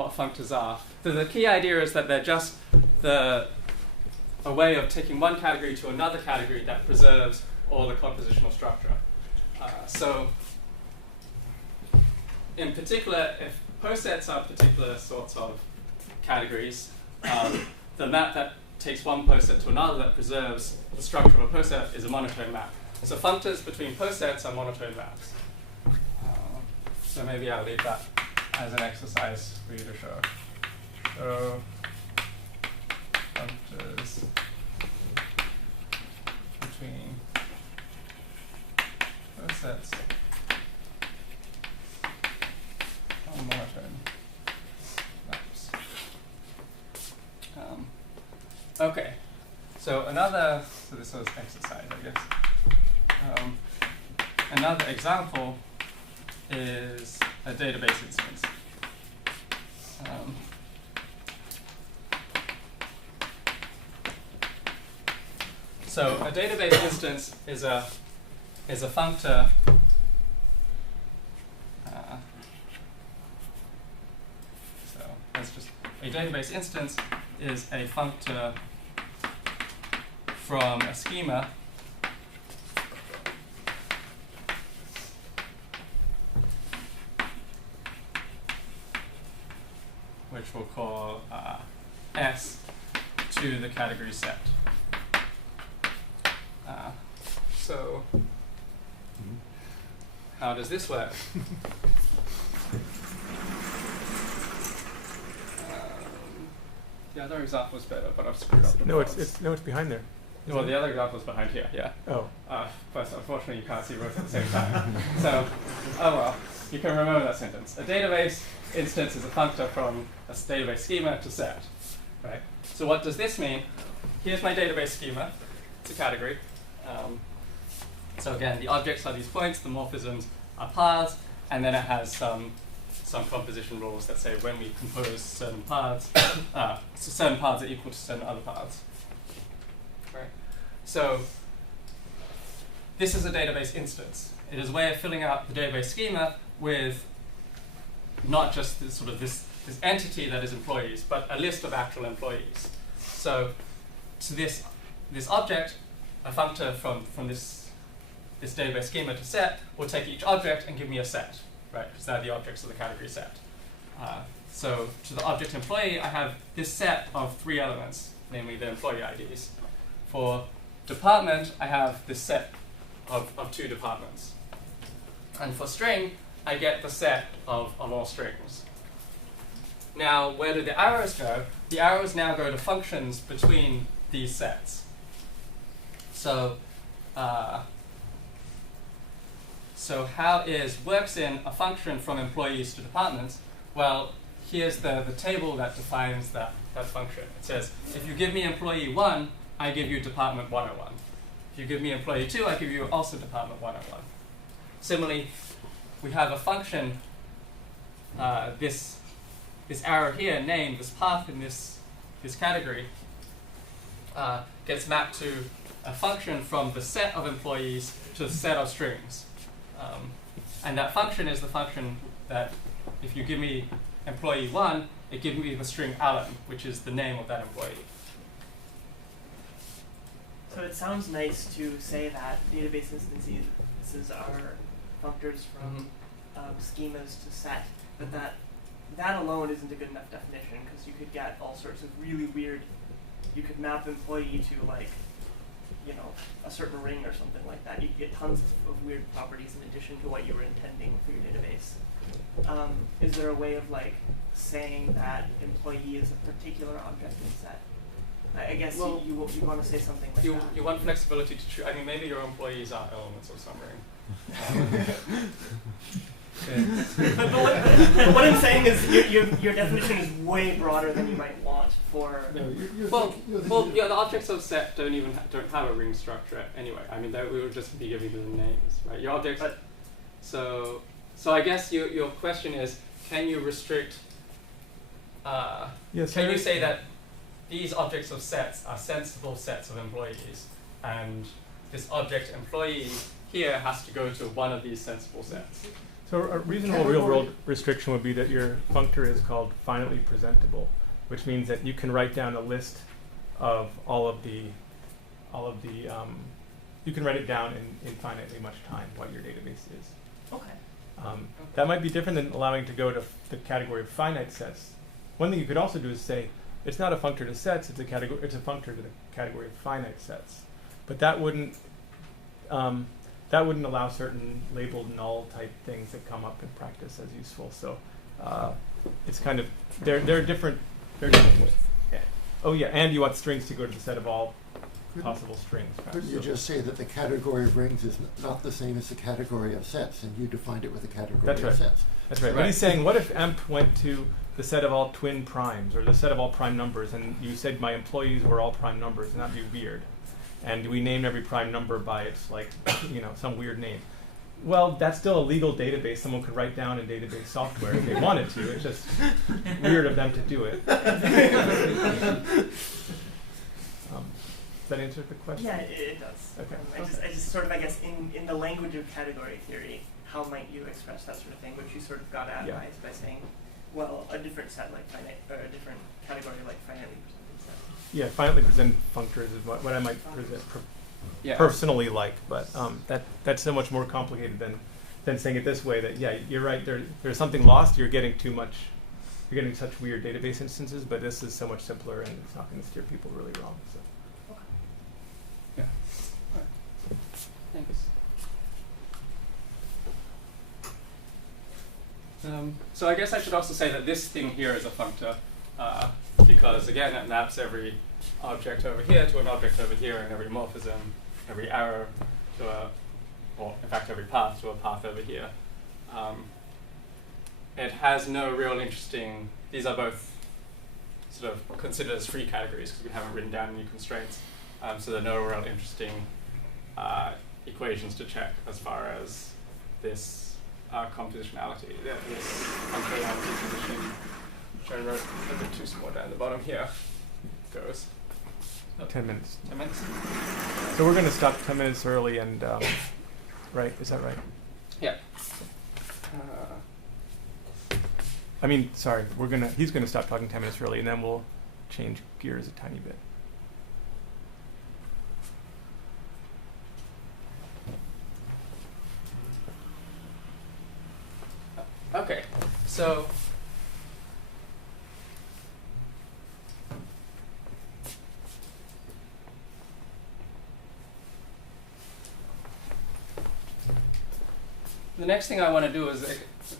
what functors are. So the key idea is that they're just a way of taking one category to another category that preserves all the compositional structure. So in particular, if posets are particular sorts of categories, the map that takes one poset to another that preserves the structure of a poset is a monotone map. So functors between posets are monotone maps. So maybe I'll leave that as an exercise for you to show. So functors between posets are monotone maps. Okay, so this was exercise, I guess. Another example is a database instance. So a database instance is a functor. So that's just a database instance is a functor from a schema which we'll call S to the category set. So how does this work? The other example is better, but I've screwed up the it's behind there. Well, the other example is behind here, yeah. Oh. But unfortunately, you can't see both at the same time. So, oh well, you can remember that sentence. A database instance is a functor from a database schema to set, right? So what does this mean? Here's my database schema. It's a category. So again, the objects are these points, the morphisms are paths, and then it has some composition rules that say when we compose certain paths, so certain paths are equal to certain other paths. Right? So this is a database instance. It is a way of filling out the database schema with not just this entity that is employees, but a list of actual employees. So to this object, a functor from this database schema to set will take each object and give me a set, right? Because they're the objects of the category set. So to the object employee, I have this set of 3 elements, namely the employee IDs. For department, I have this set of 2 departments. And for string, I get the set of all strings. Now, where do the arrows go? The arrows now go to functions between these sets. So how works in a function from employees to departments? Well, here's the table that defines that function. It says, if you give me employee 1, I give you department 101. If you give me employee 2, I give you also department 101. Similarly, we have a function, this arrow here, named this path in this category, gets mapped to a function from the set of employees to the set of strings. And that function is the function that, if you give me employee 1, it gives me the string Alan, which is the name of that employee. So it sounds nice to say that database instances are functors from schemas to set, but that alone isn't a good enough definition, because you could get all sorts of really weird. You could map employee to, like, a certain ring or something like that. You could get tons of weird properties in addition to what you were intending for your database. Is there a way of saying that employee is a particular object in set? I guess you want to say something like that. You want flexibility to choose. I mean, maybe your employees are elements of some ring. But what I'm saying is your definition is way broader than you might want for. No, the objects of set don't have a ring structure anyway. I mean, we would just be giving them names, right? Your objects. So I guess your question is, can you restrict? Yes. Can you say that these objects of sets are sensible sets of employees, and this object employee here has to go to one of these sensible sets? So a reasonable real-world restriction would be that your functor is called finitely presentable, which means that you can write down a list of all of the you can write it down in infinitely much time what your database is. Okay. That might be different than allowing to go to the category of finite sets. One thing you could also do is say it's not a functor to sets; it's a functor to the category of finite sets. But that wouldn't allow certain labeled null type things that come up in practice as useful. So it's kind of they're different. They're different. Oh yeah, and you want strings to go to the set of all possible strings. Couldn't you just say that the category of rings is not the same as the category of sets, and you defined it with a category of sets? That's right. But he's saying, what if emp went to the set of all twin primes, or the set of all prime numbers, and you said my employees were all prime numbers, and that'd be weird. And we named every prime number by its, some weird name. Well, that's still a legal database. Someone could write down in database software if they wanted to. It's just weird of them to do it. Does that answer the question? Yeah, it does. Okay. I just sort of, I guess, in the language of category theory, how might you express that sort of thing, which you sort of got at by saying, well, a different set like finite, or a different category like finitely presented sets. Yeah, finitely presented functors is what I might present personally like, but that's so much more complicated than saying it this way. That you're right. There's something lost. You're getting too much. You're getting such weird database instances, but this is so much simpler, and it's not going to steer people really wrong. So. Yeah. All right. Thanks. So I guess I should also say that this thing here is a functor, because again it maps every object over here to an object over here, and every morphism, every arrow to or in fact every path to a path over here. It has no real interesting, these are both sort of considered as free categories because we haven't written down any constraints, so there are no real interesting equations to check as far as this compositionality, this functionality condition, which I wrote a bit too small down the bottom here, goes. 10 minutes. 10 minutes? So we're going to stop 10 minutes early and, right, is that right? Yeah. I mean, sorry, he's going to stop talking 10 minutes early, and then we'll change gears a tiny bit. Okay, so the next thing I want to do is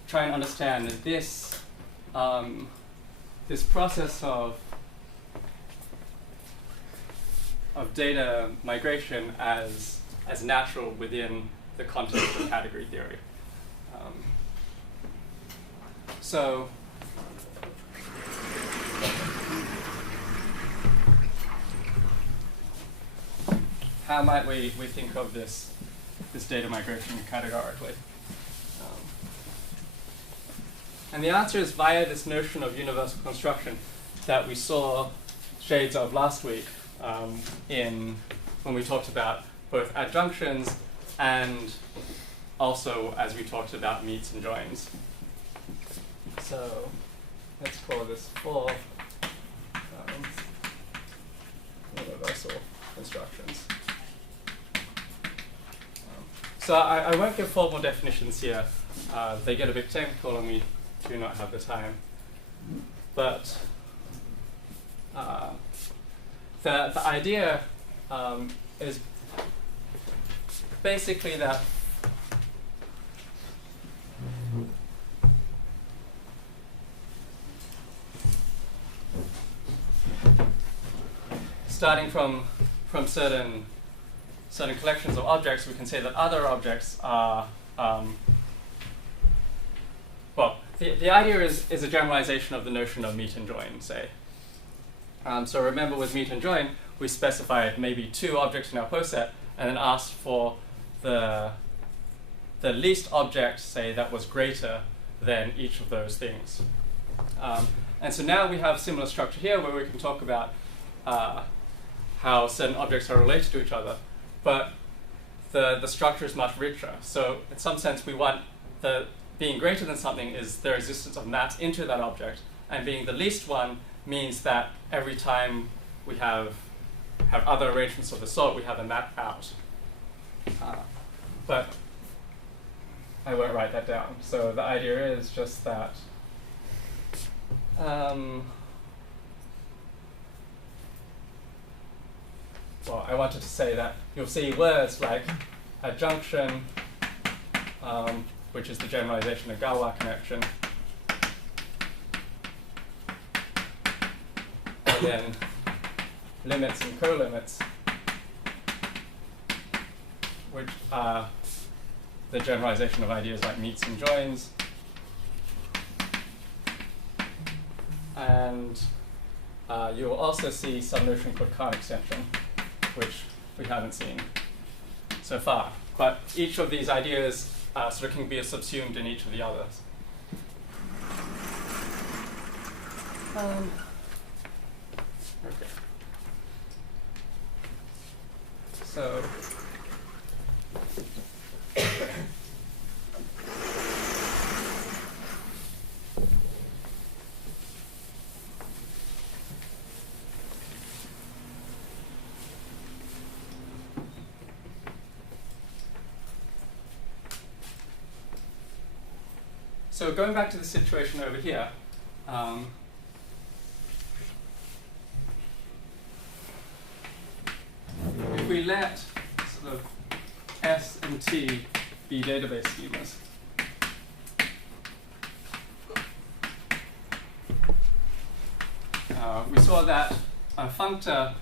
try and understand this this process of data migration as natural within the context of category theory. So how might we think of this data migration categorically? And the answer is via this notion of universal construction that we saw shades of last week when we talked about both adjunctions and also as we talked about meets and joins. So let's call this full universal constructions. So I won't give formal definitions here. They get a bit technical and we do not have the time. But the idea is basically that starting from certain collections of objects, we can say that other objects are well. The idea is a generalization of the notion of meet and join, say. So remember, with meet and join, we specified maybe two objects in our poset, and then asked for the least object, say, that was greater than each of those things. And so now we have a similar structure here, where we can talk about how certain objects are related to each other, but the structure is much richer. So in some sense, we want the being greater than something is the existence of maps into that object, and being the least one means that every time we have other arrangements of the sort, we have a map out. But I won't write that down. So the idea is just that well, I wanted to say that you'll see words like adjunction, which is the generalization of Galois connection, and then limits and co-limits, which are the generalization of ideas like meets and joins. And you will also see some notion called Kahn extension, which we haven't seen so far. But each of these ideas sort of can be subsumed in each of the others. Okay. So So going back to the situation over here, if we let sort of S and T be database schemas, we saw that a functor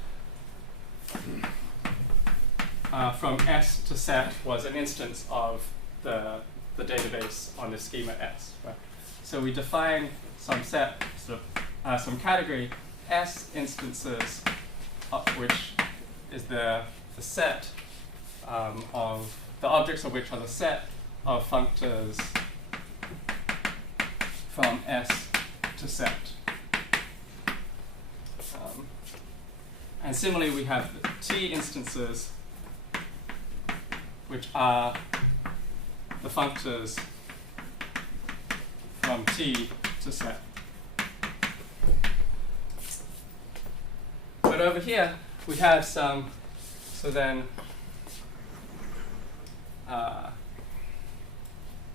from S to set was an instance of the database on the schema S. Right? So we define some set, sort of, some category S instances, which is the set of the objects of which are the set of functors from S to set. And similarly, we have the T instances, which are the functors from T to set. But over here, we have some, so then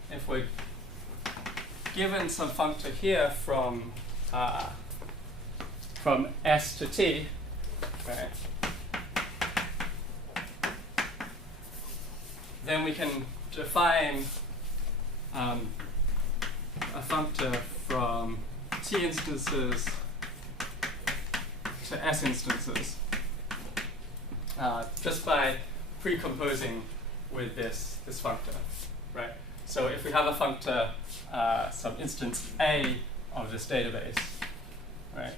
if we're given some functor here from S to T, okay, then we can define a functor from T instances to S instances just by precomposing with this functor, right? So if we have a functor, some instance A of this database, right?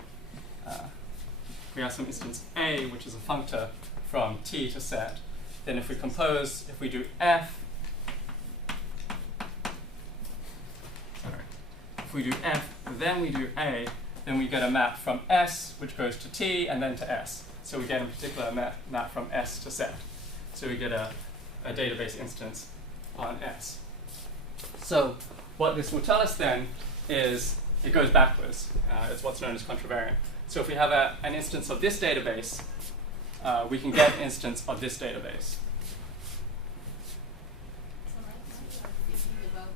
We have some instance A, which is a functor from T to set. Then if we compose, if we do F, if we do F, then we do A, then we get a map from S, which goes to T, and then to S. So we get in particular a map from S to set. So we get a database instance on S. So what this will tell us then is it goes backwards. It's what's known as contravariant. So if we have an instance of this database, we can get an instance of this database. So right now we are thinking about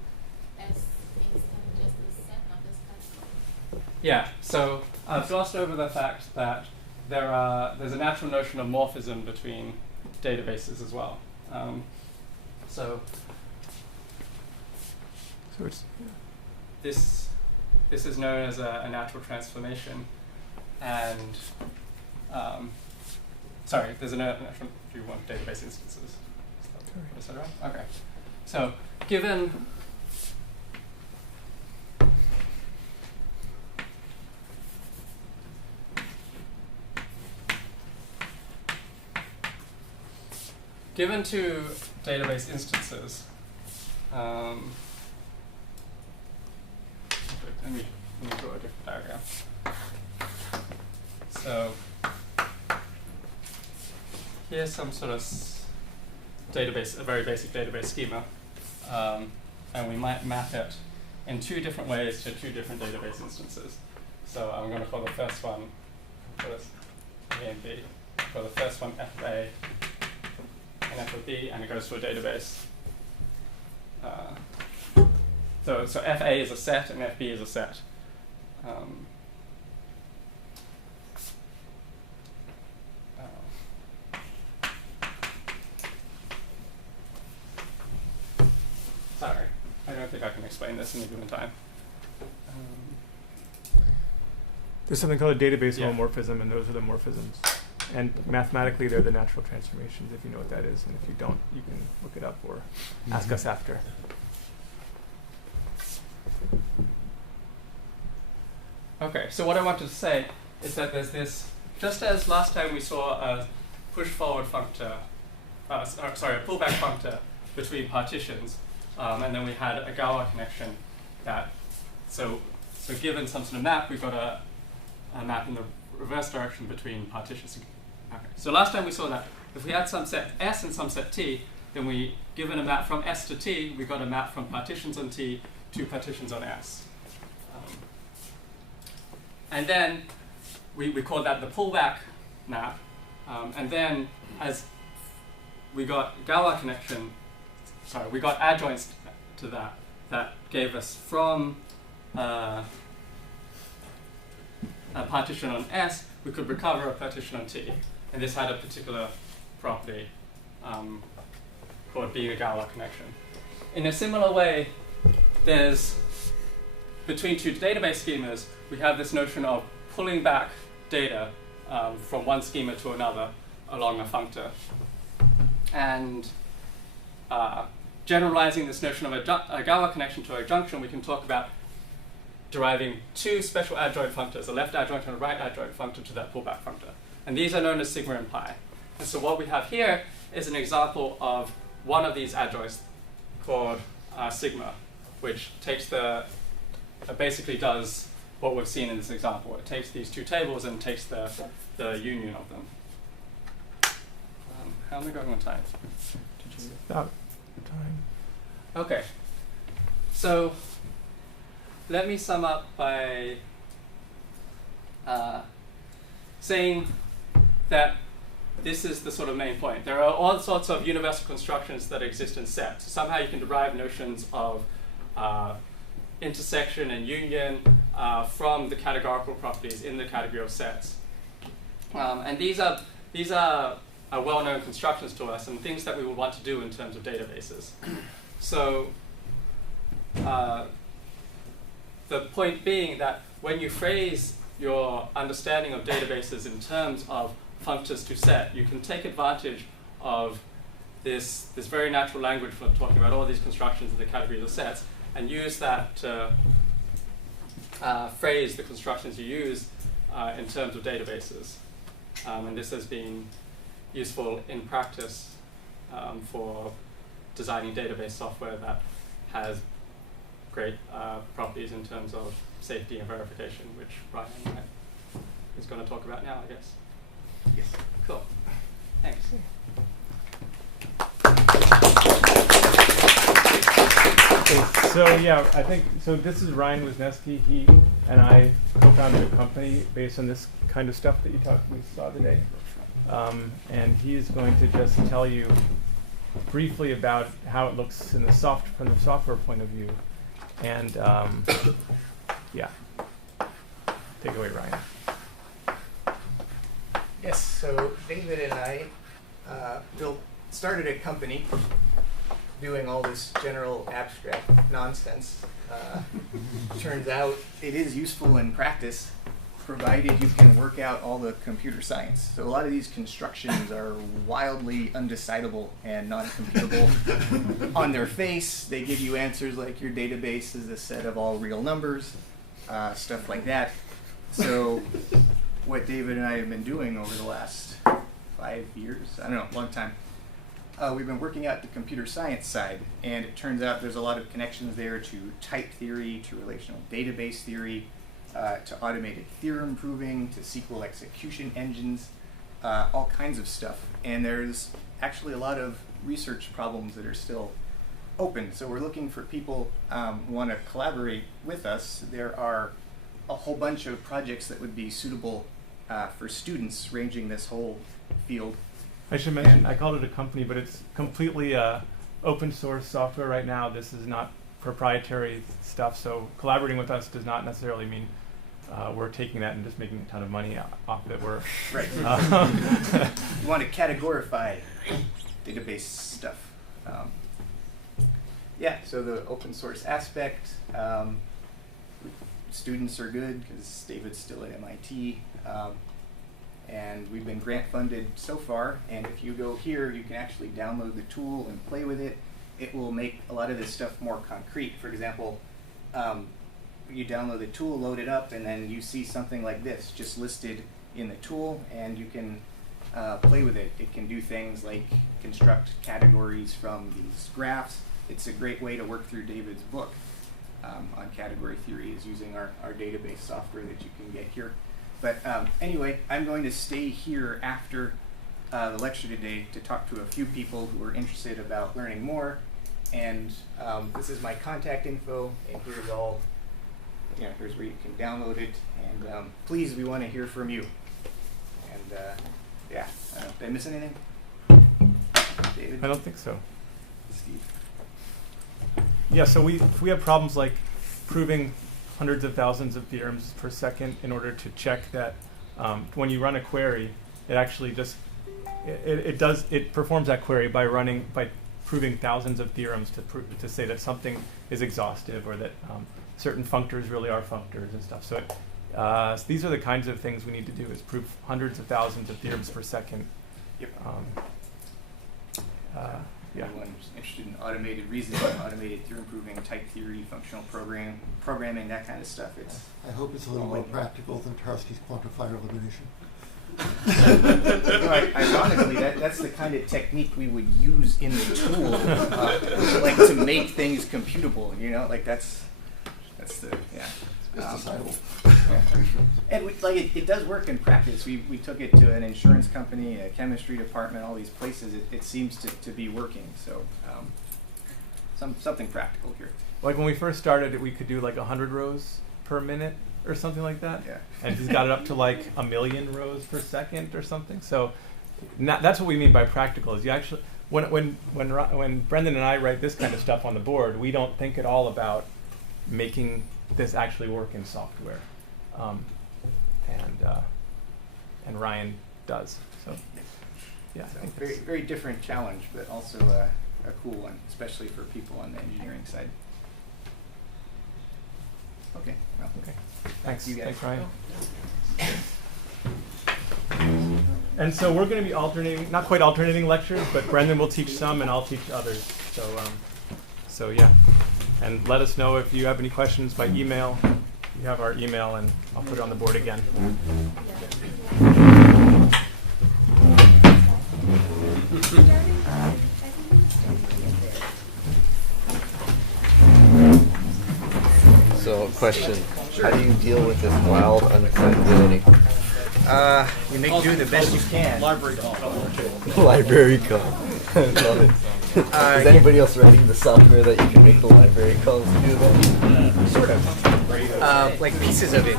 S instance just as set, not as category. Yeah, so I've glossed over the fact that there's a natural notion of morphism between databases as well. So it's this is known as a natural transformation, and sorry, there's a natural. Do you want database instances? Is that right? Okay. So given two database instances, let me draw a different diagram. So here's some sort of database, a very basic database schema. and we might map it in 2 different ways to 2 different database instances. So I'm going to call the first one, for this A and B, for the first one f of A and f of B, and it goes to a database. So FA is a set and FB is a set. Sorry, I don't think I can explain this in a given time. There's something called a database Yeah. homomorphism, and those are the morphisms. And mathematically, they're the natural transformations, if you know what that is. And if you don't, you can look it up or ask us after. Okay, so what I wanted to say is that there's this, just as last time we saw a push-forward functor, a pullback functor between partitions, and then we had a Galois connection that, so given some sort of map, we've got a map in the reverse direction between partitions. Okay. So last time we saw that if we had some set S and some set T, then we, given a map from S to T, we got a map from partitions on T to partitions on S. And then we call that the pullback map. And then as we got Galois connection, we got adjoints to that gave us from a partition on S, we could recover a partition on T. And this had a particular property called being a Galois connection. In a similar way, there's, between 2 database schemas, we have this notion of pulling back data from one schema to another along a functor. And generalizing this notion of a Galois connection to a junction, we can talk about deriving 2 special adjoint functors, a left adjoint and a right adjoint functor to that pullback functor. And these are known as sigma and pi. And so what we have here is an example of one of these adjoints called sigma, which takes basically does what we've seen in this example. It takes these 2 tables and takes the union of them. How am I going on time? About time. Okay. So let me sum up by saying that this is the sort of main point. There are all sorts of universal constructions that exist in sets. So somehow you can derive notions of intersection and union from the categorical properties in the category of sets. And these are well-known constructions to us and things that we would want to do in terms of databases. So the point being that when you phrase your understanding of databases in terms of functors to set, you can take advantage of this very natural language for talking about all these constructions in the categories of sets and use that to phrase the constructions you use in terms of databases. And this has been useful in practice for designing database software that has great properties in terms of safety and verification, which Ryan is going to talk about now, I guess. Yes. Cool. Thanks. Okay, so yeah, I think, so this is Ryan Wisniewski. He and I co-founded a company based on this kind of stuff that we saw today. And he's going to just tell you briefly about how it looks in from the software point of view. And yeah, take it away, Ryan. Yes, so David and I started a company doing all this general abstract nonsense. Turns out it is useful in practice, provided you can work out all the computer science. So a lot of these constructions are wildly undecidable and non-computable on their face. They give you answers like your database is a set of all real numbers, stuff like that. So what David and I have been doing over the last 5 years, I don't know, long time, we've been working out the computer science side, and it turns out there's a lot of connections there to type theory, to relational database theory, to automated theorem proving, to SQL execution engines, all kinds of stuff. And there's actually a lot of research problems that are still open, so we're looking for people who want to collaborate with us. There are a whole bunch of projects that would be suitable for students, ranging this whole field. I should mention, I called it a company, but it's completely open source software right now. This is not proprietary stuff, so collaborating with us does not necessarily mean we're taking that and just making a ton of money off of it. We're right. You want to categorify database stuff. Yeah, so the open source aspect, students are good because David's still at MIT, and we've been grant funded so far, and if you go here you can actually download the tool and play with it. It will make a lot of this stuff more concrete. For example, you download the tool, load it up, and then you see something like this just listed in the tool, and you can play with it. It can do things like construct categories from these graphs. It's a great way to work through David's book on category theory, is using our database software that you can get here. But anyway, I'm going to stay here after the lecture today to talk to a few people who are interested about learning more. And this is my contact info, and here's all, here's where you can download it. And please, we want to hear from you. And yeah, did I miss anything? David? I don't think so. Steve? Yeah, so if we have problems like proving hundreds of thousands of theorems per second in order to check that when you run a query, it actually just it performs that query by proving thousands of theorems to say that something is exhaustive, or that certain functors really are functors and stuff. So these are the kinds of things we need to do, is prove hundreds of thousands of theorems per second. Yep. Yeah. Anyone who's interested in automated reasoning, automated theorem proving, type theory, functional programming, that kind of stuff. I hope it's a little more practical than Tarski's quantifier elimination. Ironically, that's the kind of technique we would use in the tool, like to make things computable. Like that's the It's decidable. Yeah. And it does work in practice. We took it to an insurance company, a chemistry department, all these places. It seems to be working. So something practical here. Like when we first started, we could do like 100 rows per minute or something like that. Yeah. And he's got it up to like 1 million rows per second or something. So that's what we mean by practical. Is you actually when Brendan and I write this kind of stuff on the board, we don't think at all about making this actually work in software, and Ryan does. So yeah, I think very very different challenge, but also a cool one, especially for people on the engineering side. Okay. Well, okay. Thanks. You guys. Thanks, Ryan. And so we're going to be alternating, not quite alternating lectures, but Brendan will teach some and I'll teach others. So yeah. And let us know if you have any questions by email. You have our email, and I'll put it on the board again. So, question. How do you deal with this wild unfindability? You make do the best you can. Library call. Library call. Love it. Is anybody else writing the software that you can make the library calls do that? Sort of. Like pieces of it,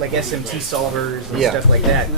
like SMT solvers and stuff like that.